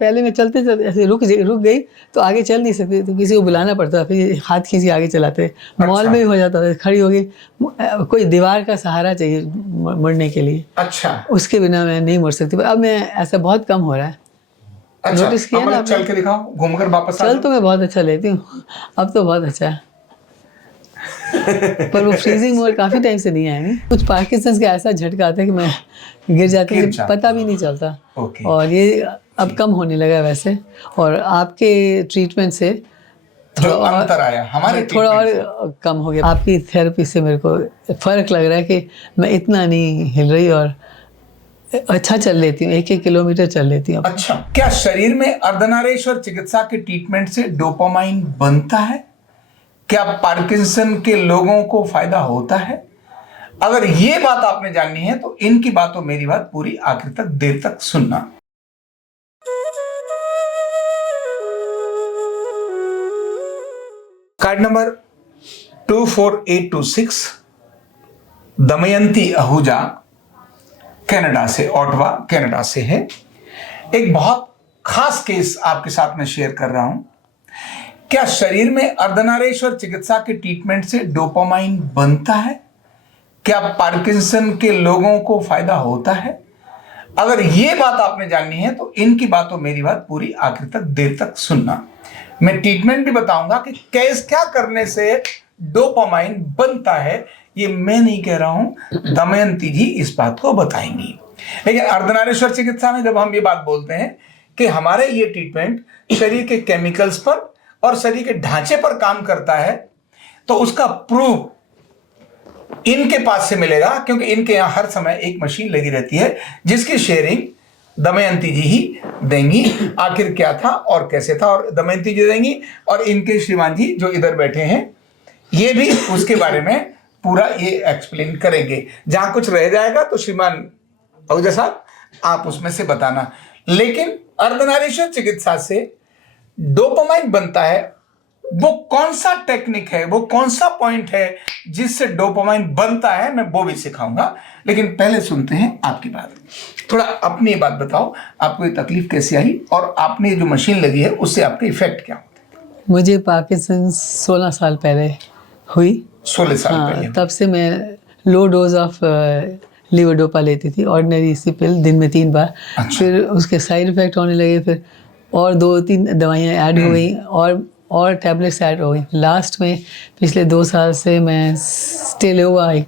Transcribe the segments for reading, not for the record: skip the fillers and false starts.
पहले मैं चलते चलते ऐसे रुक गई तो आगे चल नहीं सकती, तो किसी को बुलाना पड़ता, फिर हाथ खींची आगे चलाते। मॉल में भी हो जाता था, खड़ी हो गई, कोई दीवार का सहारा चाहिए मुड़ने के लिए। अच्छा, उसके बिना मैं नहीं मुड़ सकती। अब मैं ऐसा बहुत कम हो रहा है। अच्छा, नोटिस किया ना? चल के दिखाओ, घूमकर वापस चल तो मैं बहुत अच्छा लेती हूँ, अब तो बहुत अच्छा है। पर वो फ्रीजिंग मोड काफी टाइम से नहीं आया नहीं। कुछ पार्किंसंस का ऐसा झटका आता है कि मैं गिर जाती हूँ, पता भी नहीं चलता। और ये अब कम होने लगा वैसे, और आपके ट्रीटमेंट से जो अंतर आया हमारे थोड़ा और कम हो गया। आपकी थेरेपी से मेरे को फर्क लग रहा है कि मैं इतना नहीं हिल रही और अच्छा चल लेती हूँ, 1-1 किलोमीटर चल लेती हूँ। अच्छा, क्या शरीर में अर्धनारीश्वर चिकित्सा के ट्रीटमेंट से डोपामाइन बनता है? क्या पार्किंसन के लोगों को फायदा होता है? अगर ये बात आपने जाननी है तो इनकी बात और मेरी बात पूरी आखिर तक देर तक सुनना। Card number 24826 Damayanti Ahuja Canada से, ऑटवा कनाडा से है। एक बहुत खास केस आपके साथ में शेयर कर रहा हूं। क्या शरीर में अर्धनारीश्वर चिकित्सा के ट्रीटमेंट से डोपामाइन बनता है? क्या पार्किंसन के लोगों को फायदा होता है? अगर ये बात आपने जाननी है तो इनकी बात और मेरी बात पूरी आखिर तक देर तक सुनना। मैं ट्रीटमेंट भी बताऊंगा कि क्या करने से डोपामाइन बनता है। ये मैं नहीं कह रहा हूं, दमयंती जी इस बात को बताएंगी। लेकिन अर्धनारीश्वर चिकित्सा में जब हम ये बात बोलते हैं कि हमारे ये ट्रीटमेंट शरीर के केमिकल्स पर और शरीर के ढांचे पर काम करता है, तो उसका प्रूफ इनके पास से मिलेगा, क्योंकि इनके यहां हर समय एक मशीन लगी रहती है जिसकी शेयरिंग दमयंती जी ही देंगी। आखिर क्या था और कैसे था, और दमयंती जी देंगी, और इनके श्रीमान जी जो इधर बैठे हैं ये भी उसके बारे में पूरा ये एक्सप्लेन करेंगे। जहां कुछ रह जाएगा तो श्रीमान आहूजा साहब आप उसमें से बताना। लेकिन अर्धनारीश्वर चिकित्सा से डोपामाइन बनता है, वो कौन सा टेक्निक है, वो कौन सा पॉइंट है जिससे डोपामाइन बनता है, मैं वो भी सिखाऊंगा। लेकिन पहले सुनते हैं आपकी बात। थोड़ा अपनी बात बताओ, आपको ये तकलीफ कैसे आई और आपने जो मशीन लगी है उससे आपके इफेक्ट क्या होते हैं? मुझे पार्किंसन 16 साल पहले हुई। 16 साल पहले? तब से मैं लो डोज ऑफ लीवोडोपा लेती थी, ऑर्डिनरी सी पिल दिन में 3 बार। अच्छा। फिर उसके साइड इफेक्ट होने लगे, फिर और 2-3 दवाइयाँ ऐड हो गई और टैबलेट्स ऐड हो गई। लास्ट में पिछले 2 साल से मैं स्टेलोवा, एक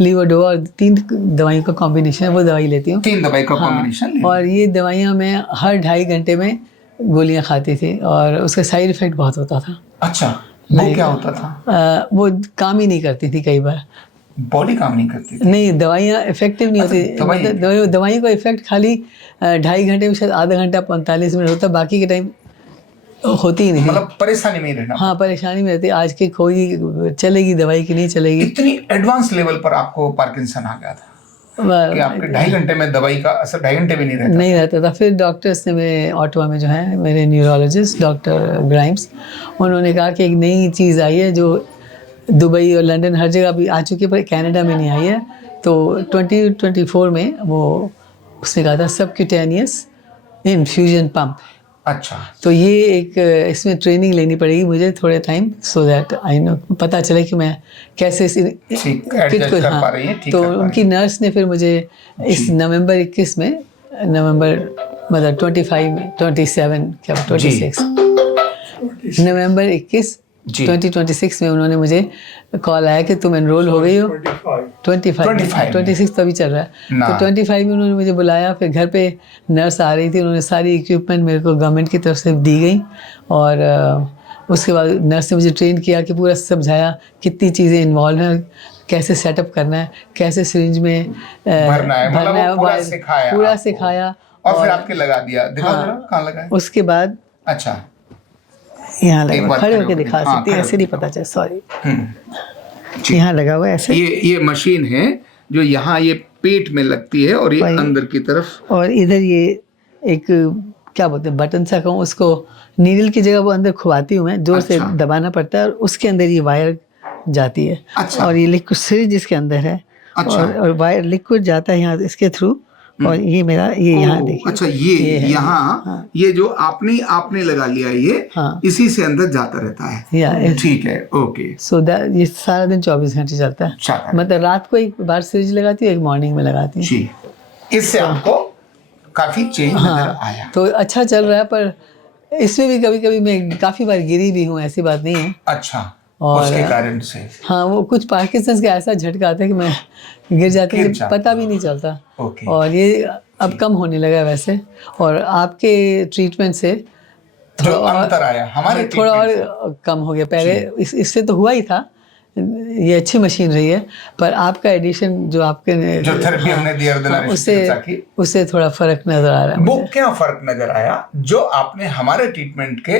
लीवोडोपा और 3 दवाइयों का कॉम्बिनेशन, वो दवाई लेती हूँ। 3 दवाई का कॉम्बिनेशन? और ये दवाइयाँ मैं हर 2.5 घंटे में गोलियाँ खाती थी और उसका साइड इफेक्ट बहुत होता था। अच्छा, वो क्या होता था? वो काम ही नहीं करती थी, कई बार बॉडी काम नहीं करती थी? नहीं, दवाइयाँ इफेक्टिव नहीं होती। मतलब दवाइयों का इफेक्ट खाली 2.5 घंटे में, शायद आधा घंटा 45 मिनट होता, बाकी के टाइम होती ही नहीं। मतलब परेशानी में ही रहना? हाँ, परेशानी में रहती। आज की कोई चलेगी दवाई की नहीं चलेगी। इतनी एडवांस लेवल पर आपको पार्किंसन आ गया था कि आपके 2.5 घंटे में दवाई का असर 2.5 घंटे भी नहीं रहता था। फिर डॉक्टर्स ने, मेरे ऑटवा में जो है मेरे न्यूरोलॉजिस्ट डॉक्टर ग्राइम्स, उन्होंने कहा कि एक नई चीज़ आई है जो दुबई और लंदन हर जगह भी आ चुकी है पर कनाडा में नहीं आई है। तो 2024 में वो उसने कहा था सबक्यूटेनियस इन्फ्यूजन पंप। अच्छा। तो ये एक, इसमें ट्रेनिंग लेनी पड़ेगी मुझे थोड़े time, so that I know, पता चले कि मैं कैसे फिट कर पा रही हैं। तो उनकी नर्स ने फिर मुझे इस नवंबर 21 में, मतलब 25 में, 27 क्या 26 नवंबर 21 2026 में उन्होंने मुझे कॉल आया कि तुम एनरोल हो गई हो। 26 तो अभी चल रहा है। तो 25 में उन्होंने मुझे बुलाया, फिर घर पे नर्स आ रही थी, उन्होंने सारी इक्विपमेंट मेरे को गवर्नमेंट की तरफ से दी गई, और उसके बाद नर्स ने मुझे ट्रेन किया कि पूरा समझाया कितनी चीज़ें इन्वॉल्व हैं, कैसे सेटअप करना है, कैसे सिरिंज में भरना है, पूरा सिखाया। और फिर आपके लगा दिया। दिखाओ जरा कहाँ लगा है? उसके बाद अच्छा, यहाँ लगा, खड़े होकर दिखा सकती है, ऐसे नहीं पता चले, सॉरी। यहाँ लगा हुआ है ऐसे। ये मशीन है जो यहाँ ये पेट में लगती है और ये अंदर की तरफ, और इधर ये एक क्या बोलते हैं बटन सा कहूँ उसको, नीडल की जगह वो अंदर खुवाती हूँ मैं, जोर से दबाना पड़ता है और उसके अंदर ये वायर जाती है। अच्छा। और ये लिक्विड सिरिंज इसके अंदर है। अच्छा। और वायर लिक्विड जाता है यहाँ इसके थ्रू और ये मेरा ये यहाँ देखिए। अच्छा, ये है। यहाँ हाँ। ये जो आपने लगा लिया ये, हाँ। इसी से अंदर जाता रहता है। या ठीक है, ओके। सो दैट ये सारा दिन 24 घंटे चलता है। मतलब रात को एक बार सीरीज लगाती हूँ, एक मॉर्निंग में लगाती हूँ जी। इससे आपको काफी चेंज नजर आया। तो अच्छा चल रहा है, पर इसमें भी कभी कभी मैं काफी बार गिरी भी हूँ, ऐसी बात नहीं है। अच्छा, और उसके कारण से? हाँ, वो कुछ पार्किंसंस का ऐसा झटका आता है कि मैं गिर जाती हूँ, पता भी नहीं चलता। ओके। और ये अब कम होने लगा है वैसे, और आपके ट्रीटमेंट से जो अंतर आया हमारे थोड़ा और कम हो गया। पहले इससे तो हुआ ही था, ये अच्छी मशीन रही है, पर आपका एडिशन जो आपके जो थेरेपी हमने दी उससे थोड़ा फर्क नजर आ रहा है। वो क्या फर्क नजर आया जो आपने हमारे ट्रीटमेंट के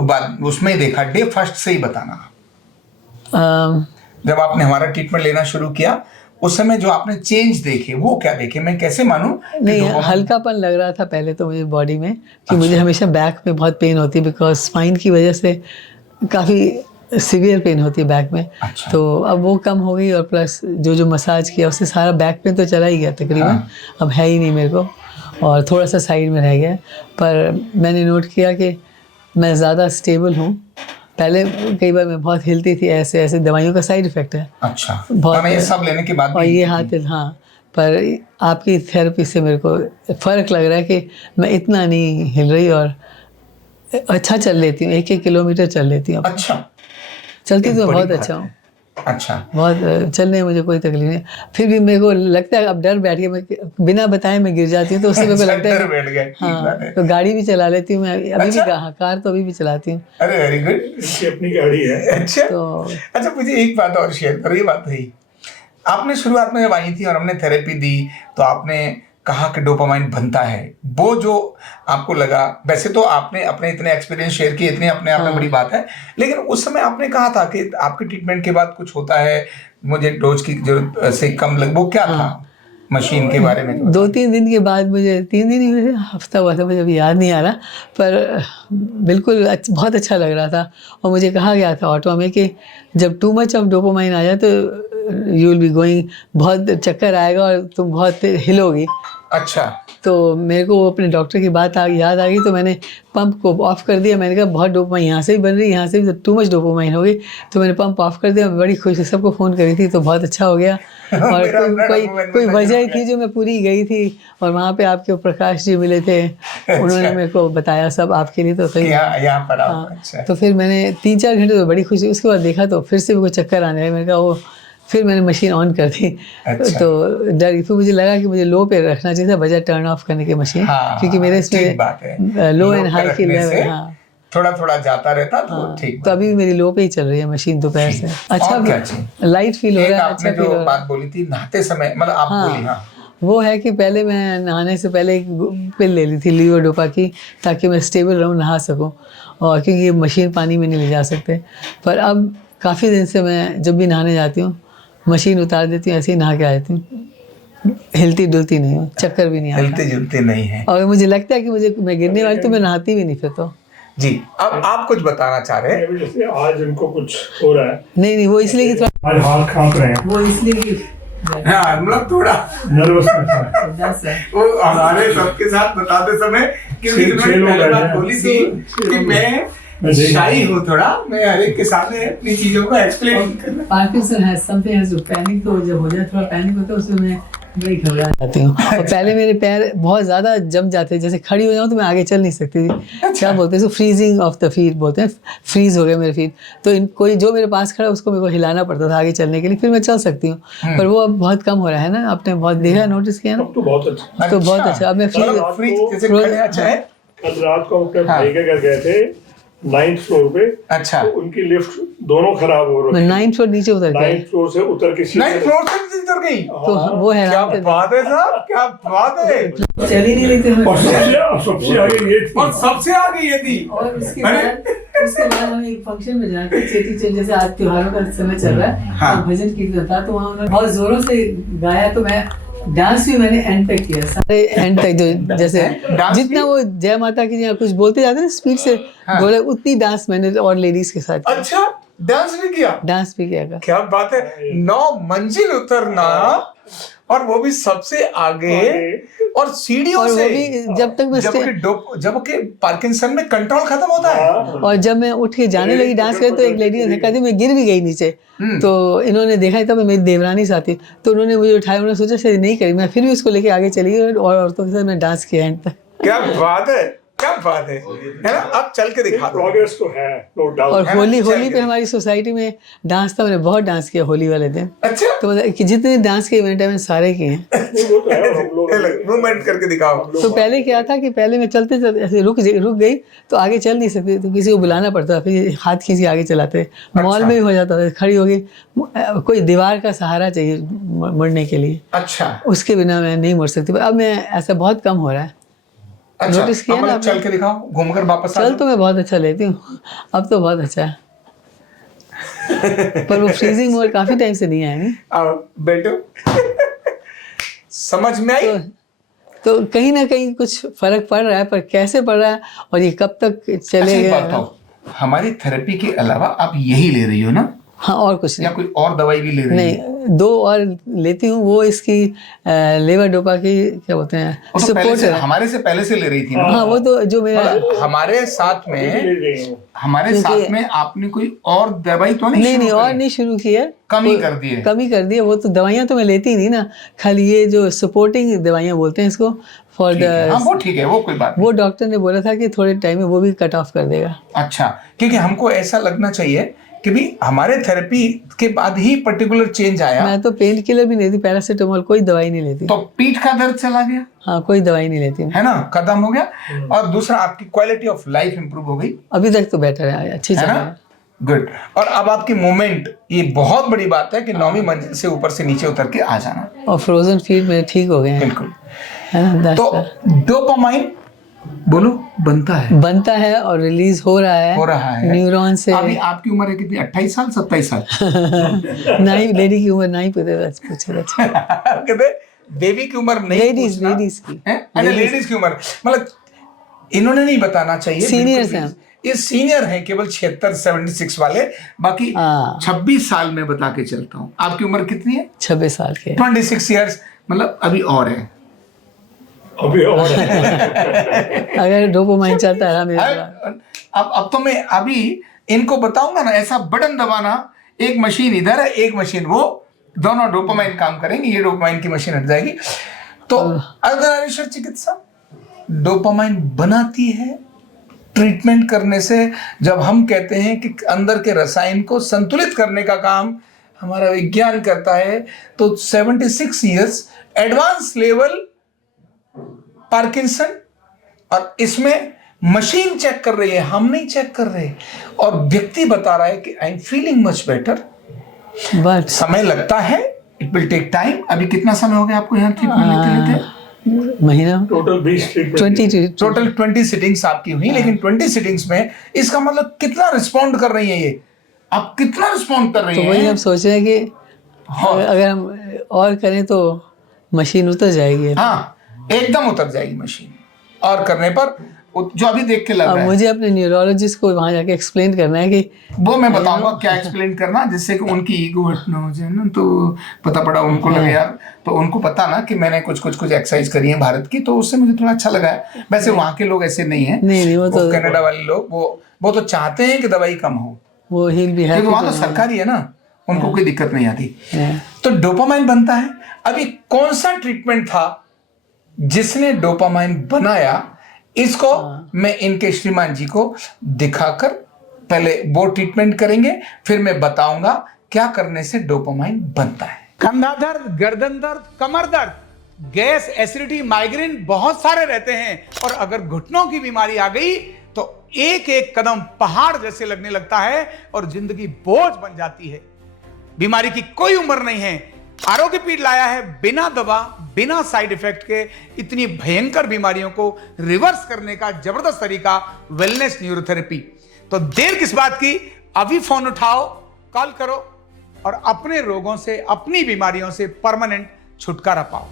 बाद उसमें देखा? डे फर्स्ट से ही बताना। जब आपने हमारा ट्रीटमेंट लेना शुरू किया उस समय जो आपने चेंज देखे वो क्या देखे? मैं कैसे मानूं? नहीं, हल्कापन लग रहा था पहले तो मुझे बॉडी में, कि मुझे हमेशा बैक में बहुत पेन होती है, बिकॉज स्पाइन की वजह से काफ़ी सीवियर पेन होती है बैक में। अच्छा। तो अब वो कम हो गई, और प्लस जो मसाज किया उससे सारा बैक पेन तो चला ही गया तकरीबन। हाँ। अब है ही नहीं मेरे को, और थोड़ा सा साइड में रह गया। पर मैंने नोट किया कि मैं ज़्यादा स्टेबल हूँ। पहले कई बार मैं बहुत हिलती थी, ऐसे दवाइयों का साइड इफ़ेक्ट है। अच्छा, बहुत ये सब लेने के बाद और ये हाथ, हाँ, पर आपकी थेरेपी से मेरे को फ़र्क लग रहा है कि मैं इतना नहीं हिल रही, और अच्छा चल लेती हूँ, 1-1 किलोमीटर चल लेती हूँ। अच्छा, चलती तो बहुत अच्छा हूँ। अच्छा, बहुत चलने में मुझे कोई तकलीफ नहीं। फिर भी मेरे को लगता है अब डर बैठ गया, मैं बिना बताए मैं गिर जाती हूँ, तो उससे मेरे को लगता है डर बैठ गया। हाँ, तो गाड़ी भी चला लेती हूँ मैं अभी भी। कार तो अभी भी चलाती हूँ। अरे वेरी गुड, इसकी अपनी गाड़ी है। अच्छा, तो अच्छा, मुझे एक बात और शेयर करो। ये बात रही, आपने शुरुआत में जब आई थी और हमने थेरेपी दी तो आपने कहा कि डोपामाइन बनता है, वो जो आपको लगा, वैसे तो आपने अपने इतने एक्सपीरियंस शेयर किए, इतने अपने आप में बड़ी बात है, लेकिन उस समय आपने कहा था कि आपके ट्रीटमेंट के बाद कुछ होता है, मुझे डोज की जरूरत से कम लग, वो क्या था मशीन के बारे में? 2-3 दिन के बाद, मुझे 3 दिन ही, हफ्ता हुआ था, मुझे अभी याद नहीं आ रहा, पर बिल्कुल बहुत अच्छा लग रहा था। और मुझे कहा गया था ऑटो में कि जब टू मच ऑफ डोपामाइन आ जाए तो यू विल बी गोइंग, बहुत चक्कर आएगा और तुम बहुत हिलोगी। अच्छा, तो मेरे को अपने डॉक्टर की बात याद आ गई, तो मैंने पंप को ऑफ कर दिया। मैंने कहा बहुत डोपामाइन यहाँ से भी बन रही है, यहाँ से भी टू मच डोपामाइन हो गई, तो मैंने पंप ऑफ कर दिया। बड़ी खुशी, सबको फ़ोन करी थी, तो बहुत अच्छा हो गया। और कोई वजह ही थी जो मैं पूरी गई थी, और वहाँ पे आपके प्रकाश जी मिले थे, उन्होंने मेरे को बताया सब आपके लिए, तो सही। यहाँ पर हाँ, तो फिर मैंने 3-4 घंटे तो बड़ी खुशी। उसके बाद देखा तो फिर से मेरे को चक्कर आने लगे। मैंने कहा वो, फिर मैंने मशीन ऑन कर दी। अच्छा। तो डर, फिर मुझे लगा कि मुझे लो पे रखना चाहिए था बजाय टर्न ऑफ करने की मशीन। हाँ, क्योंकि मेरे इसमें लो एंड हाई की लेवल, हाँ, थोड़ा थोड़ा जाता रहता, तो ठीक। तो अभी मेरी लो पे ही चल रही है मशीन दोपहर से। अच्छा, लाइट फील हो रहा है। अच्छा फील हो रहा है। बात बोली थी नहाते समय, मतलब आप बोली। हाँ, वो है कि पहले मैं नहाने से पहले एक पिल ले ली थी लीवोडोपा की, ताकि मैं स्टेबल रहूँ, नहा सकूँ, और क्योंकि ये मशीन पानी में नहीं ले जा सकते। पर अब काफ़ी दिन से मैं जब भी नहाने जाती हूँ मशीन उतार देती हूँ, ऐसे ही नहा के आ जाती हूँ, हिलती डुलती नहीं हूँ, चक्कर भी नहीं आता, हिलते जुलते नहीं है। और मुझे लगता है कि मैं गिरने वाली, तो मैं नहाती भी नहीं फिर तो। जी, अब आप कुछ बताना चाह रहे हैं? जैसे आज उनको कुछ हो रहा है। नहीं, वो इसलिए कि थोड़ा आज हाथ कांप रहे हैं। वो इसलिए कि हाँ, मतलब थोड़ा नर्वसनेस है। वो हमारे सबके साथ बताते समय, क्योंकि तुमने बात बोली थी कि मैं शाई हूँ थोड़ा, मैं हर एक के सामने अपनी चीजों को एक्सप्लेन करना। पार्किंसन है, समथिंग है, जो पैनिक, तो जब हो जाए थोड़ा पैनिक होता है, उसमें मैं बड़ी घबरा जाती हूँ। और पहले मेरे पैर बहुत ज़्यादा जम जाते, जैसे खड़ी हो जाऊँ तो मैं आगे चल नहीं सकती थी। क्या बोलते हैं इसको, फ्रीजिंग ऑफ द फीट बोलते हैं, फ्रीज हो गए मेरे फीट। तो कोई जो मेरे पास खड़ा उसको मेरे को हिलाना पड़ता था आगे चलने के लिए, फिर मैं चल सकती हूँ। पर वो अब बहुत कम हो रहा है ना, आपने बहुत देखा, नोटिस किया ना? तो बहुत अच्छा, तो बहुत अच्छा। अब मैं फ्रीज जैसे खड़े। अच्छा है। कल रात को अपने भाई के घर गए थे 9th फ्लोर पे। अच्छा, तो उनकी लिफ्ट दोनों खराब हो रही। मैं 9th फ्लोर नीचे उतर गया। 9th फ्लोर से उतर के 9th फ्लोर से नीचे उतर गई। तो वो है, क्या बात है साहब, क्या बात है। चल ही नहीं लेते हैं। और सबसे आगे ये थी। और सबसे आगे ये थी। और उसके बाद हम एक फंक्शन में जाते हैं, चेटी चंद, जैसे आज त्योहारों का समय चल रहा है। हाँ। तो भजन कीर्तन था, तो वहाँ उन्होंने बहुत जोरों से गाया, तो मैं डांस भी मैंने एंड तक किया, सारे एंड तक, जो जैसे जितना वो जय माता की कुछ बोलते जाते हैं स्पीड से, हाँ। बोले उतनी डांस मैंने और लेडीज के साथ। अच्छा, डांस भी किया? डांस भी किया। क्या बात है। 9 मंजिल उतरना और वो भी सबसे आगे और सीढ़ियों और वो से, भी जब तक मैं जबकि पार्किंसन में कंट्रोल खत्म होता है। और जब मैं उठ के जाने लगी डांस करे तो एक लेडी ने धक्का दी, मैं गिर भी गई नीचे। तो इन्होंने देखा तब मेरी देवरानी साथी, तो उन्होंने मुझे उठाया, उन्होंने सोचा शायद नहीं करी, मैं फिर भी उसको लेके आगे चली गई और औरतों के साथ मैं डांस किया एंड तक। क्या बात है, क्या बात है ना। अब चल के दिखा दो। प्रोग्रेस तो है, नो डाउट। और है ना? होली चल पे के। हमारी सोसाइटी में डांस था, मैंने बहुत डांस किया होली वाले दिन। अच्छा, तो मतलब कि जितने डांस के इवेंट है मैंने सारे किए हैं। वो तो है, हम लोग मूवमेंट करके दिखाओ। तो पहले क्या था कि पहले मैं चलते चलते ऐसे रुक गई तो आगे चल नहीं सकती, तो किसी को बुलाना पड़ता, फिर हाथ खींची आगे चलाते। मॉल में भी हो जाता था, खड़ी हो गई, कोई दीवार का सहारा चाहिए मुड़ने के लिए, अच्छा उसके बिना मैं नहीं मुड़ सकती। पर अब मैं ऐसा बहुत कम हो रहा है। अच्छा, नोटिस किया अब ना चल के दिखाओ, घूमकर वापस आ चल जाओ। तो मैं बहुत अच्छा लेती हूँ, अब तो बहुत अच्छा है। पर वो फ्रीजिंग मोड काफी टाइम से नहीं आया नहीं। आओ बैठो। समझ में आई? तो कहीं ना कहीं कुछ फर्क पड़ रहा है, पर कैसे पड़ रहा है और ये कब तक अच्छा, एक बात चलेगा? बताओ, हमारी थेरेपी के अलावा आप यही ले रही हो ना, हाँ, और कुछ या नहीं। कोई और दवाई भी ले रही हो? नहीं, 2 और लेती हूँ, वो इसकी लेवर डोपा की क्या बोलते हैं, वो तो पहले सपोर्ट से, है। हमारे से पहले से ले रही थी ना। हाँ, वो तो जो मेरा मतलब हमारे साथ ले में, रही हूँ। हमारे साथ में आपने कोई और दवाई तो नहीं नहीं शुरू और करी? नहीं शुरू की है, कमी कर दी है। कमी कर दी है। वो तो दवाइयाँ तो मैं लेती ही नहीं ना, खाली ये जो सपोर्टिंग दवाइयाँ बोलते हैं इसको फॉर ठीक है, हाँ द, वो ठीक है, वो कोई बात वो डॉक्टर ने बोला था कि थोड़े टाइम में वो भी कट ऑफ कर देगा। नहीं। अच्छा, क्योंकि हमको ऐसा लगना चाहिए कि भी हमारे थेरेपी के बाद ही पर्टिकुलर चेंज आया। मैं तो पेन किलर भी नहीं लेती, पैरासीटामोल, कोई दवाई नहीं लेती। तो पीठ का दर्द चला गया, हाँ, कोई दवाई नहीं लेती मैं। है ना, खत्म हो गया। और दूसरा, आपकी क्वालिटी ऑफ लाइफ इंप्रूव हो गई, अभी तक तो बेटर है, अच्छी है चल रहा ना। है। गुड। और अब आपकी मूवमेंट, ये बहुत बड़ी बात है कि 9वीं मंजिल से ऊपर से नीचे उतर के आ जाना। और फ्रोजन फीड में ठीक हो गए हैं, बिल्कुल। है ना। that's तो the- डोपामाइन बोलो बनता है, बनता है और रिलीज हो रहा है न्यूरॉन से। अभी आपकी उम्र है कितनी? 28 साल, 27 साल? नहीं, लेडी की उम्र नहीं पूछे अच्छा। कहते बेबी की उम्र नहीं लेडीज पूछना। लेडीज की हैं? अरे लेडीज की उम्र, मतलब इन्होंने नहीं बताना चाहिए। Seniors बिल्कुल हैं। भी। ये सीनियर हैं केवल 76, 76 वाले, बाकी हाँ। 26 साल में बता के चलता हूँ। आपकी उम्र कितनी है? 26 साल के। 26 ईयर्स, मतलब अभी और है। अभी और अगर डोपामाइन चलता रहा मेरे पास। अब तो मैं अभी इनको बताऊंगा ना, ऐसा बटन दबाना, एक मशीन इधर है, एक मशीन वो, दोनों डोपामाइन काम करेंगे, ये डोपामाइन की मशीन हट जाएगी। तो अर्धनारीश्वर चिकित्सा डोपामाइन बनाती है। ट्रीटमेंट करने से, जब हम कहते हैं कि अंदर के रसायन को संतुलित करने का काम हमारा विज्ञान करता है, तो 76 ईयर्स एडवांस लेवल पार्किंसन, और इसमें मशीन चेक कर रही है, हम नहीं चेक कर रहे, और व्यक्ति बता रहा है कि I am feeling much better. But समय लगता है, इट विल टेक टाइम। अभी कितना समय हो गया आपको यहाँ ट्रीटमेंट लेते लेते? महीना टोटल 20 20 टोटल 20 सिटिंग्स आपकी हुई, लेकिन 20 सिटिंग्स में इसका मतलब कितना रिस्पॉन्ड कर रही है ये? आप कितना रिस्पॉन्ड कर रही तो वही हैं? हम सोच रहे हैं कि अगर हम और करें तो मशीन उतर जाएगी। हाँ, एकदम उतर जाएगी मशीन, और करने पर जो अभी देख के लग अब रहा है। मुझे अपने न्यूरोलॉजिस्ट को वहां जाके एक्सप्लेन करना है कि वो मैं बताऊंगा क्या एक्सप्लेन करना, जिससे कि उनकी ईगो हट ना हो जाए ना, तो पता पड़ा उनको लगे यार, तो उनको पता ना कि मैंने कुछ एक्सरसाइज करी है भारत की, तो उससे मुझे थोड़ा अच्छा लगा है। वैसे वहाँ के लोग ऐसे नहीं है, नहीं, वो तो कनाडा वाले लोग, वो तो चाहते हैं कि दवाई कम हो, वो हिल भी है। क्योंकि वहाँ तो सरकारी है ना, उनको कोई दिक्कत नहीं आती। तो डोपामाइन बनता है। अभी कौन सा ट्रीटमेंट था जिसने डोपामाइन बनाया, इसको मैं इनके श्रीमान जी को दिखाकर पहले वो ट्रीटमेंट करेंगे, फिर मैं बताऊंगा क्या करने से डोपामाइन बनता है। कंधा दर्द, गर्दन दर्द, कमर दर्द, गैस, एसिडिटी, माइग्रेन बहुत सारे रहते हैं, और अगर घुटनों की बीमारी आ गई तो एक एक कदम पहाड़ जैसे लगने लगता है और जिंदगी बोझ बन जाती है। बीमारी की कोई उम्र नहीं है। आरोग्य पीठ लाया है बिना दवा, बिना साइड इफेक्ट के इतनी भयंकर बीमारियों को रिवर्स करने का जबरदस्त तरीका, वेलनेस न्यूरोथेरेपी। तो देर किस बात की, अभी फोन उठाओ, कॉल करो और अपने रोगों से, अपनी बीमारियों से परमानेंट छुटकारा पाओ।